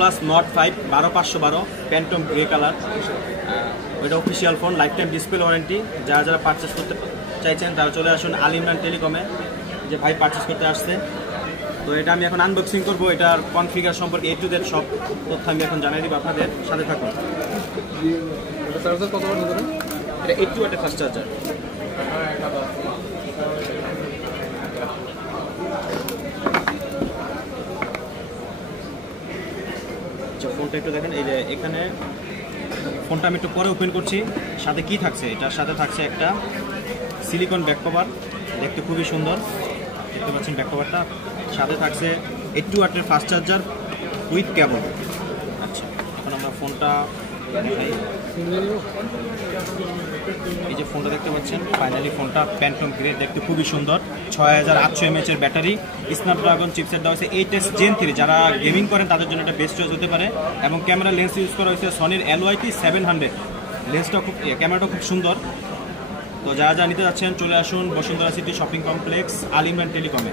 Plus note 5 12512 phantom grey colour, ওইটা official phone, lifetime display warranty. যারা যারা purchase করতে চাইছেন তারা চলে আসুন আল ইমরান টেলিকমে, যে ভাই পারচেস করতে আসছে। তো এটা আমি এখন আনবক্সিং করবো, এটার কনফিগার সম্পর্কে A to Z সব তথ্য আমি এখন জানিয়ে দিব আপনাদের, সাথে থাকুন। চার্জার কত ওয়াট ধরেন? এটা 80 ওয়াটের ফাস্ট চার্জার। আচ্ছা, ফোনটা একটু দেখেন, এই যে এখানে ফোনটা আমি একটু পরে ওপেন করছি। সাথে কি থাকছে, এটার সাথে থাকছে একটা সিলিকন ব্যাক কভার, দেখতে খুবই সুন্দর, দেখতে পাচ্ছেন ব্যাক কভারটা। সাথে থাকছে 80 ওয়াটের ফাস্ট চার্জার উইথ কেবল। আচ্ছা, এখন আমরা ফোনটা দেখাই। এই যে ফোনটা দেখতে পাচ্ছেন, ফাইনালি ফোনটা প্যান্টম গ্রে, দেখতে খুবই সুন্দর। 6800 mAh এর ব্যাটারি, স্ন্যাপড্রাগন চিপসেট দেওয়া হয়েছে 8s Gen 3। যারা গেমিং করেন তাদের জন্য এটা বেস্ট চয়েস হতে পারে। এবং ক্যামেরা লেন্স ইউজ করা হয়েছে সনির LYT 700। লেন্সটা খুব, ক্যামেরাটা খুব সুন্দর। তো যারা যা নিতে যাচ্ছেন চলে আসুন বসুন্ধরা সিটি শপিং কমপ্লেক্স আল ইমরান টেলিকমে।